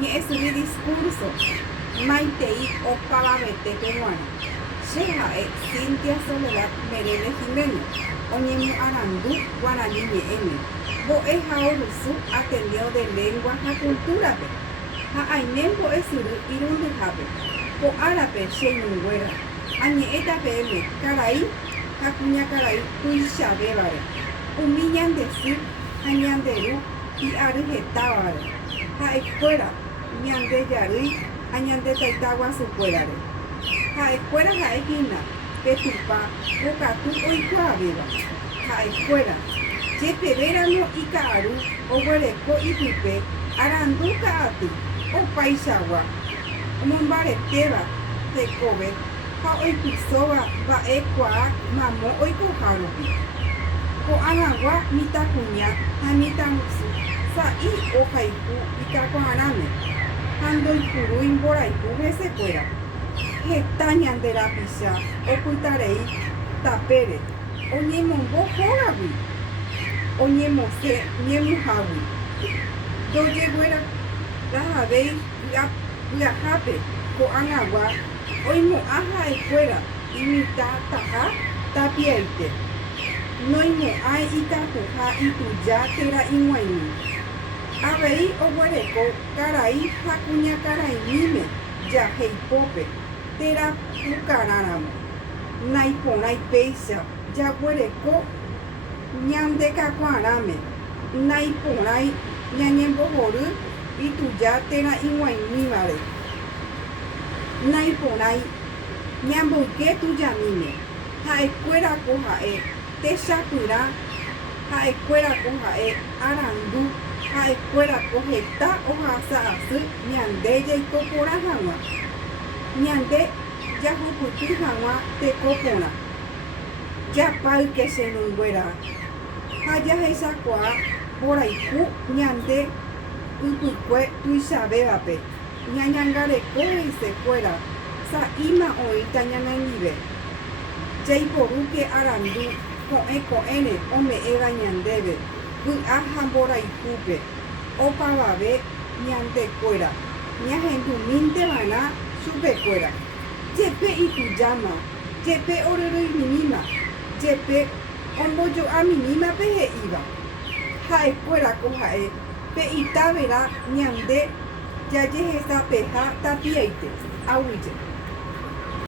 ñe'ẽsýi discurso maitei opavavete peguara. Che ha'e Cintia Soledad Mereles Jiménez, oñemoarandu Guarani ñe'ẽme, mbo'e ha orusu Ateneo de Lengua ha Culturape, ha aime mbo'esyry irundyhápe, ko'árape che ñunguéra, añe'ẽta peẽme karai ha kuñakarai tuichavévare, umi ñandesy ha ñanderu hi'ary hetávare, ha'ekuéra ñande jarýi ha ñande taita guasukuérare. Ha'ekuéra ha'ehína petupa okatu oikuaavéva. Ha'ekuéra jepevéramo ika'aru oguereko ipype arandu ka'aty opaichagua omombaretéva tekove ha oipysóva va'ekuaa mamo oikohárupi. Ko'ag̃agua mitãkuña ha mitãgusu sa'i ohayhu ikakuãrãme ha ndoipurúi mborayhu hesekuéra. Heta ñande rapicha opytarei tapére oñemombo hógagui oñemosẽ ñemuhágui ndojeguéra rahavéi vy'ahápe ko'ag̃agua oimo'ã ha'ekuéra imitã taha tapiaite noimo'ãi ikatu ha ituja térã ig̃uaig̃ui avei oguereko karai ha kuñakaraimíme jaheipópe térã pukaráramo naiporãi péicha jaguereko ñandekakuãrãme naiporãi ñañembohory ituja térã ig̃uaig̃uívare naiporãi ñamboyke tujamíme ha'ekuérako ha'e techapyrã ha'ekuérako ha'e arandu ha'ekuérako heta ohasa asy ñande jaiko porã hag̃ua ñande jahupyty hag̃ua teko porã japáyke che rũnguéra ha jahechakuaa mborayhu ñande ypykue tuichavévape ñañangareko heisekuéra sa'íma oĩta ñanañive jaiporúke arandu ko'ẽre ome'ẽva ñandéve vy'a ha mborayhúpe opavave ñandekuéra ñahendumínteva'erã chupekuéra jepe itujáma jepe oryryimimíma jepe ombojo'amimímape he'íva ha'ekuérako ha'e pe'itávera ñande jajehechapeha tapiaite aguyje.